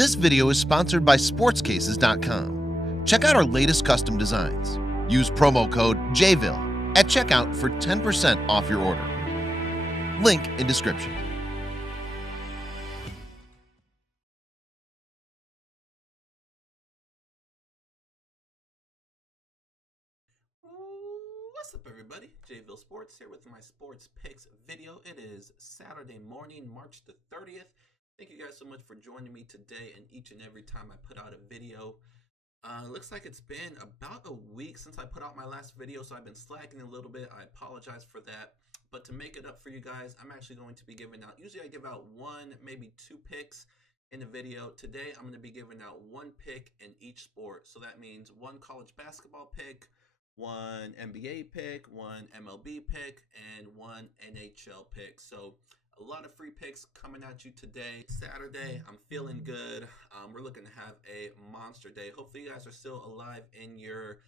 This video is sponsored by sportscases.com. Check out our latest custom designs. Use promo code JVille at checkout for 10% off your order. Link in description. What's up, everybody? JVille Sports here with my sports picks video. It is Saturday morning, March the 30th. Thank you guys so much for joining me today and each and every time I put out a video. Looks like it's been about a week since I put out my last video, so I've been slacking a little bit. I apologize for that. But to make it up for you guys, I'm actually going to be giving out, usually I give out one, maybe two picks in a video. Today, I'm going to be giving out one pick in each sport. So that means one college basketball pick, one NBA pick, one MLB pick, and one NHL pick. So a lot of free picks coming at you today. Saturday, I'm feeling good. We're looking to have a monster day. Hopefully you guys are still alive in your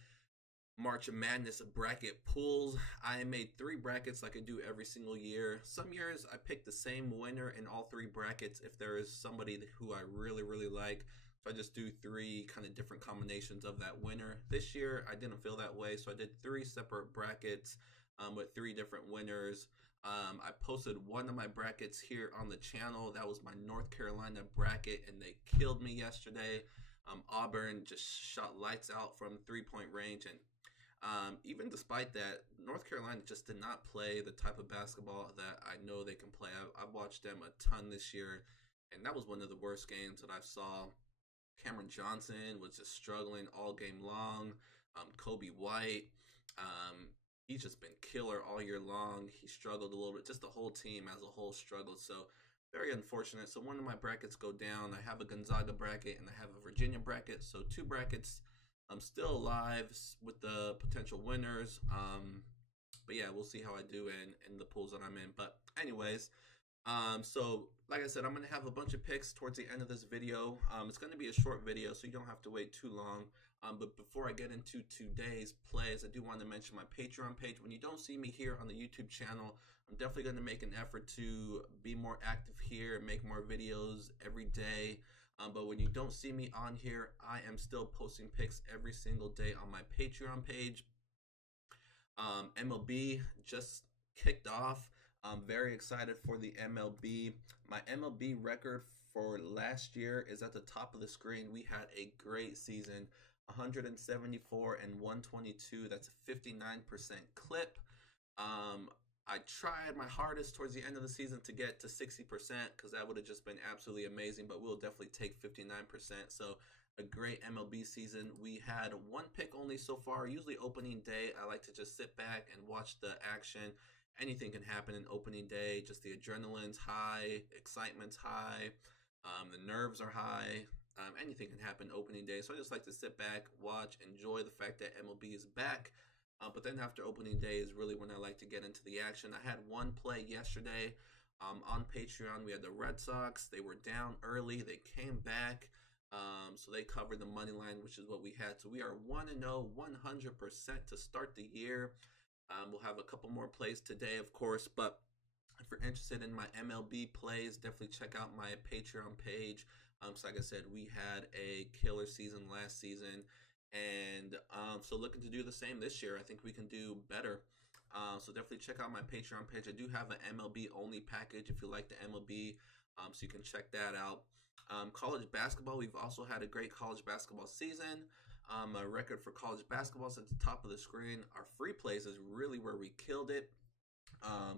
March Madness bracket pools. I made 3 brackets like I do every single year. Some years I pick the same winner in all 3 brackets if there is somebody who I really like. So I just do 3 kind of different combinations of that winner. This year I didn't feel that way, so I did 3 separate brackets with 3 different winners. I posted one of my brackets here on the channel. That was my North Carolina bracket, and they killed me yesterday. Auburn just shot lights out from 3-point range, and even despite that, North Carolina just did not play the type of basketball that I know they can play. I've watched them a ton this year, and that was one of the worst games that I saw. Cameron Johnson was just struggling all game long. Kobe White, he's just been killer all year long. He struggled a little bit. Just the whole team as a whole struggled. So very unfortunate. So one of my brackets go down. I have a Gonzaga bracket and I have a Virginia bracket. So 2 brackets still alive with the potential winners. But yeah, we'll see how I do in the pools that I'm in. But anyways, so like I said, I'm going to have a bunch of picks towards the end of this video. It's going to be a short video, so you don't have to wait too long. But before I get into today's plays, I do want to mention my Patreon page. When you don't see me here on the YouTube channel, I'm definitely going to make an effort to be more active here and make more videos every day. But when you don't see me on here, I am still posting picks every single day on my Patreon page. MLB just kicked off. I'm very excited for the MLB. My MLB record for last year is at the top of the screen. We had a great season, 174 and 122. That's a 59% clip. I tried my hardest towards the end of the season to get to 60% because that would have just been absolutely amazing, but we'll definitely take 59%. So a great MLB season. We had 1 pick only so far. Usually opening day, I like to just sit back and watch the action. Anything can happen in opening day. Just the adrenaline's high, excitement's high, the nerves are high. Anything can happen opening day. So I just like to sit back, watch, enjoy the fact that MLB is back. But then after opening day is really when I like to get into the action. I had 1 play yesterday on Patreon. We had the Red Sox. They were down early. They came back. So they covered the money line, which is what we had. So we are 1-0, 100% to start the year. We'll have a couple more plays today, of course, but if you're interested in my MLB plays, definitely check out my Patreon page. So like I said, we had a killer season last season, and so looking to do the same this year. I think we can do better. So definitely check out my Patreon page. I do have an MLB only package if you like the MLB, so you can check that out. College basketball, we've also had a great college basketball season. My record for college basketball is at the top of the screen. Our free plays is really where we killed it.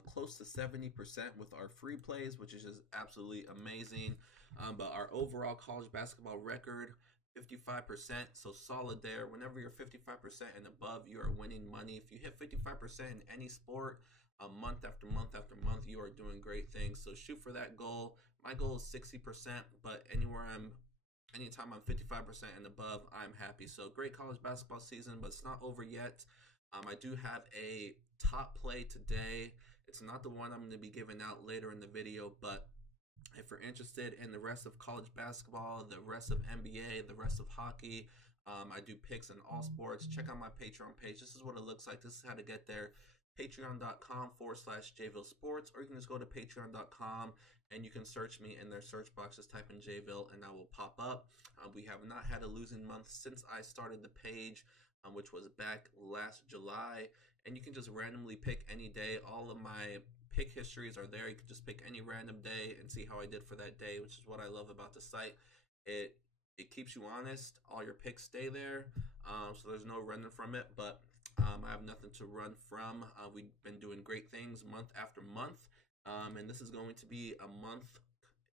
Close to 70% with our free plays, which is just absolutely amazing. But our overall college basketball record, 55%, so solid there. Whenever you're 55% and above, you are winning money. If you hit 55% in any sport, month after month after month, you are doing great things. So shoot for that goal. My goal is 60%, but anytime I'm 55% and above, I'm happy. So great college basketball season, but it's not over yet. I do have a top play today. It's not the one I'm going to be giving out later in the video, but if you're interested in the rest of college basketball, the rest of NBA, the rest of hockey, I do picks in all sports. Check out my Patreon page. This is what it looks like. This is how to get there. patreon.com/JVille Sports, or you can just go to patreon.com and you can search me in their search box. Just type in JVille and I will pop up. We have not had a losing month since I started the page, which was back last July. And you can just randomly pick any day. All of my pick histories are there. You can just pick any random day and see how I did for that day, which is what I love about the site. It keeps you honest. All your picks stay there, so there's no running from it. But I have nothing to run from. We've been doing great things month after month, and this is going to be a month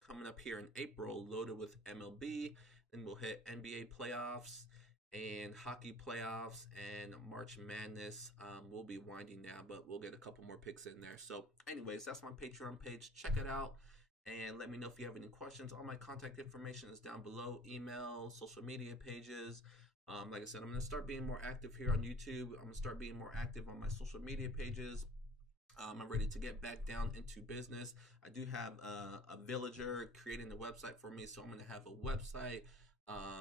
coming up here in April loaded with MLB. Then we'll hit NBA playoffs and hockey playoffs and March Madness. We'll be winding down, but we'll get a couple more picks in there. So anyways, that's my Patreon page. Check it out and let me know if you have any questions. All my contact information is down below: email, social media pages. Like I said, I'm going to start being more active here on YouTube. I'm going to start being more active on my social media pages. I'm ready to get back down into business. I do have a villager creating the website for me, so I'm going to have a website.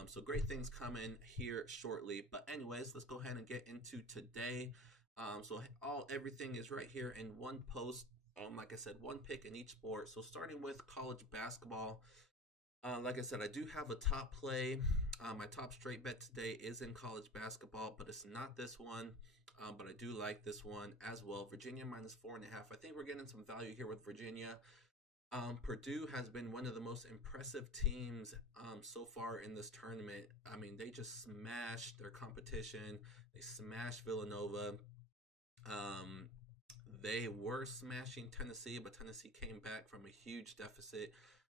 So great things coming here shortly. But anyways, let's go ahead and get into today. So everything is right here in one post. Like I said, one pick in each sport. So starting with college basketball. Like I said, I do have a top play. My top straight bet today is in college basketball, but it's not this one. But I do like this one as well. Virginia -4.5. I think we're getting some value here with Virginia. Purdue has been one of the most impressive teams so far in this tournament. I mean, they just smashed their competition. They smashed Villanova. They were smashing Tennessee, but Tennessee came back from a huge deficit,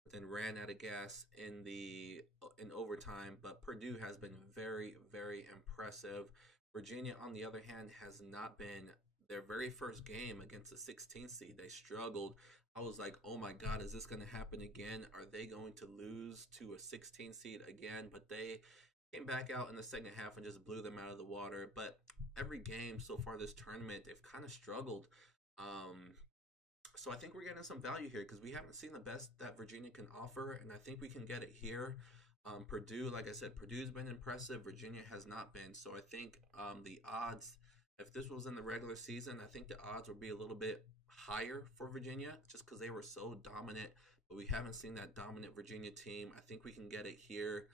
but then ran out of gas in overtime. But Purdue has been very, very impressive. Virginia, on the other hand, has not been. Their very first game against the 16th seed, they struggled. I was like, oh my God, is this going to happen again? Are they going to lose to a 16 seed again? But they came back out in the second half and just blew them out of the water. But every game so far this tournament, they've kind of struggled. So I think we're getting some value here because we haven't seen the best that Virginia can offer, and I think we can get it here. Purdue, like I said, Purdue's been impressive. Virginia has not been. So I think the odds, if this was in the regular season, I think the odds would be a little bit higher for Virginia just because they were so dominant. But we haven't seen that dominant Virginia team. I think we can get it here.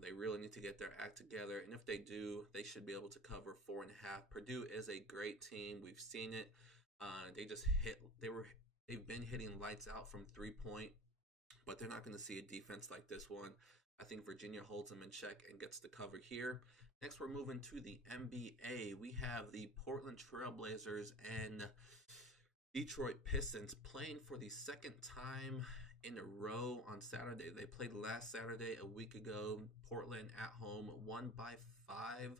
They really need to get their act together. And if they do, they should be able to cover 4.5. Purdue is a great team. We've seen it. They've been hitting lights out from 3-point, but they're not going to see a defense like this one. I think Virginia holds them in check and gets the cover here. Next, we're moving to the NBA. We have the Portland Trail Blazers and Detroit Pistons playing for the second time in a row on Saturday. They played last Saturday a week ago. Portland at home won by 5.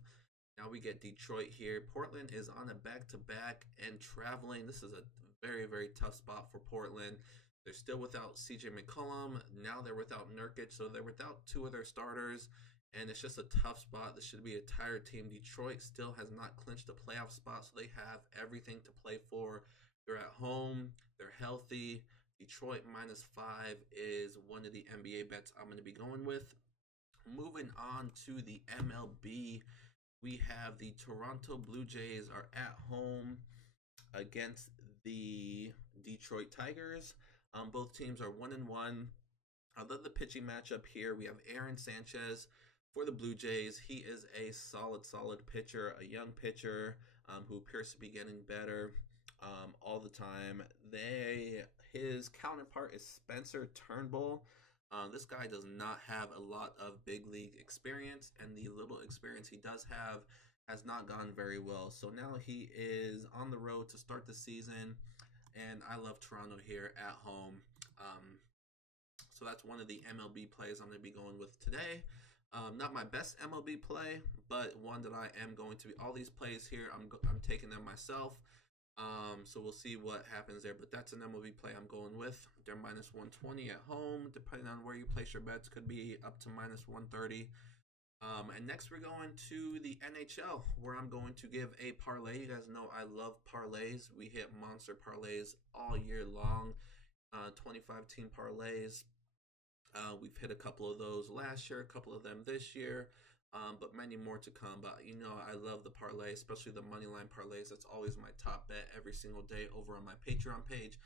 Now we get Detroit here. Portland is on a back-to-back and traveling. This is a very, very tough spot for Portland. They're still without CJ McCollum. Now they're without Nurkic, so they're without 2 of their starters. And it's just a tough spot. This should be a tired team. Detroit still has not clinched a playoff spot, so they have everything to play for. They're at home. They're healthy. Detroit -5 is one of the NBA bets I'm going to be going with. Moving on to the MLB, we have the Toronto Blue Jays are at home against the Detroit Tigers. Both teams are 1-1. I love the pitching matchup here. We have Aaron Sanchez for the Blue Jays. He is a solid pitcher, a young pitcher who appears to be getting better all the time. His counterpart is Spencer Turnbull. This guy does not have a lot of big league experience, and the little experience he does have has not gone very well. So now he is on the road to start the season, and I love Toronto here at home. So that's one of the MLB plays I'm going to be going with today. Not my best MLB play, but one that I am going to be. All these plays here, I'm taking them myself. So we'll see what happens there, but that's an MLB play I'm going with. They're -120 at home. Depending on where you place your bets, could be up to -130. And next we're going to the NHL, where I'm going to give a parlay. You guys know I love parlays. We hit monster parlays all year long. 25-team parlays. We've hit a couple of those last year, a couple of them this year. but many more to come. But you know, I love the parlay, especially the money line parlays. That's always my top bet every single day over on my Patreon page.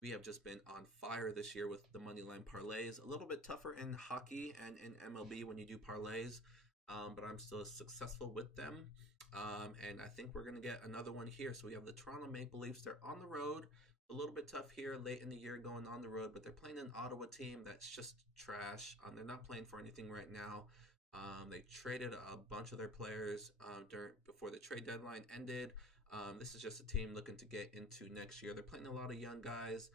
We have just been on fire this year with the money line parlays. A little bit tougher in hockey and in MLB when you do parlays, but I'm still successful with them. And I think we're going to get another one here. So we have the Toronto Maple Leafs. They're on the road. A little bit tough here late in the year going on the road, but they're playing an Ottawa team that's just trash. They're not playing for anything right now. They traded a bunch of their players before the trade deadline ended. This is just a team looking to get into next year. They're playing a lot of young guys,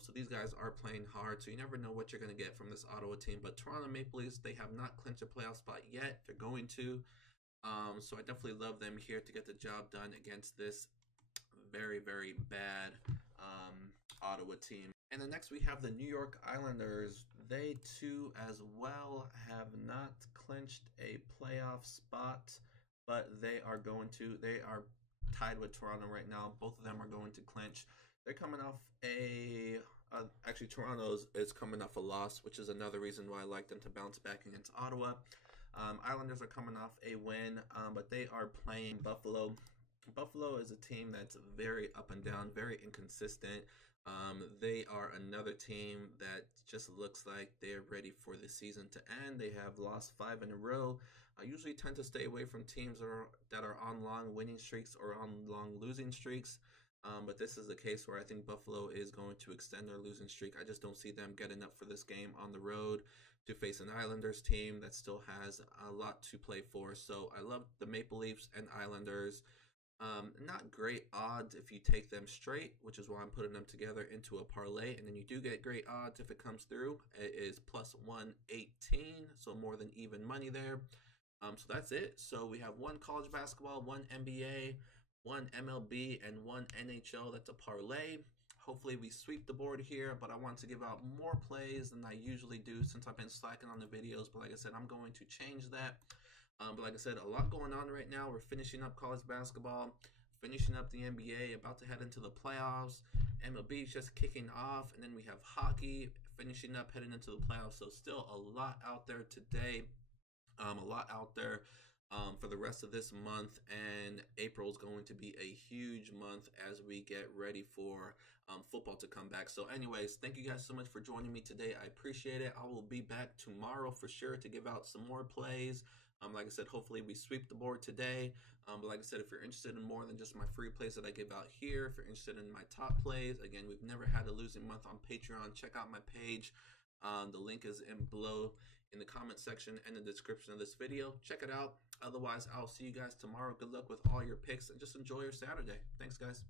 so these guys are playing hard. So you never know what you're going to get from this Ottawa team. But Toronto Maple Leafs, they have not clinched a playoff spot yet. They're going to. So I definitely love them here to get the job done against this very, very bad Ottawa team. And then next we have the New York Islanders. They too as well have not clinched a playoff spot, but they are tied with Toronto right now. Both of them are going to clinch. They're coming off actually Toronto's is coming off a loss, which is another reason why I like them to bounce back against Ottawa. Islanders are coming off a win, but they are playing Buffalo. Buffalo is a team that's very up and down, very inconsistent. They are another team that just looks like they're ready for the season to end. They have lost 5 in a row. I usually tend to stay away from teams that are on long winning streaks or on long losing streaks. But this is a case where I think Buffalo is going to extend their losing streak. I just don't see them getting up for this game on the road to face an Islanders team that still has a lot to play for. So I love the Maple Leafs and Islanders. Not great odds if you take them straight, which is why I'm putting them together into a parlay, and then you do get great odds if it comes through. It is plus 118, so more than even money there. So that's it. So we have one college basketball, one NBA, one MLB, and one NHL. That's a parlay. Hopefully we sweep the board here, but I want to give out more plays than I usually do since I've been slacking on the videos. But like I said, I'm going to change that. But like I said, a lot going on right now. We're finishing up college basketball, finishing up the NBA, about to head into the playoffs. MLB is just kicking off, and then we have hockey finishing up, heading into the playoffs. So still a lot out there today, a lot out there for the rest of this month, and April is going to be a huge month as we get ready for football to come back. So anyways, thank you guys so much for joining me today. I appreciate it. I will be back tomorrow for sure to give out some more plays. Like I said, hopefully we sweep the board today. But like I said, if you're interested in more than just my free plays that I give out here, if you're interested in my top plays, again, we've never had a losing month on Patreon. Check out my page. The link is below in the comment section and the description of this video. Check it out. Otherwise, I'll see you guys tomorrow. Good luck with all your picks and just enjoy your Saturday. Thanks, guys.